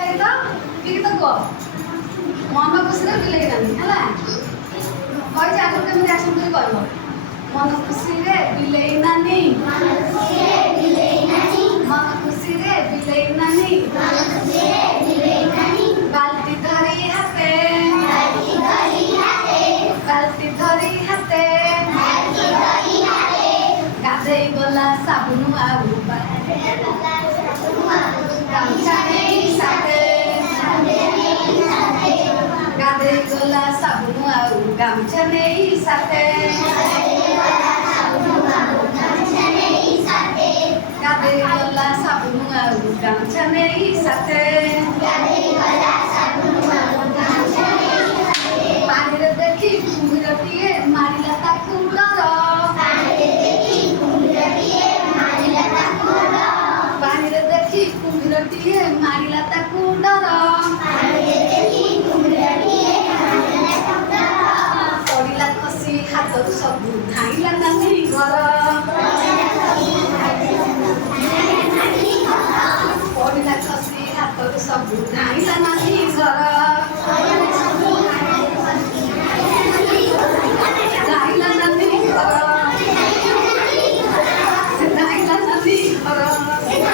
ठीक तो को मन खुशी रे बिलेई नानी हला कहि जा आगु केमे एक्शन कर करबो मन खुशी रे बिलेई नानी मन खुशी रे बिलेई नानी मन खुशी रे बिलेई नानी मन खुशी रे बिलेई नानी बाल्टी धरी हाते बाल्टी धरी हाते बाल्टी धरी हाते बाल्टी धरी हाते गाधेई गला साबुन आउ गामछा नहीं साथे गाधे गला साबुन आउ गामछा नहीं साथे गाधे गला साबुन आउ गामछा नहीं साथे पानी रे देखी कुम्भीरटिए मारिला ताकू डर पानी रे देखी कुम्भीरटिए मारिला ताकू डर पानी रे देखी कुम्भीरटिए मारिला ताकू डर पानी रे देखी कुम्भीरटिए मारिला ताकू डर पड़िला खसी हाथ सब धाइला ना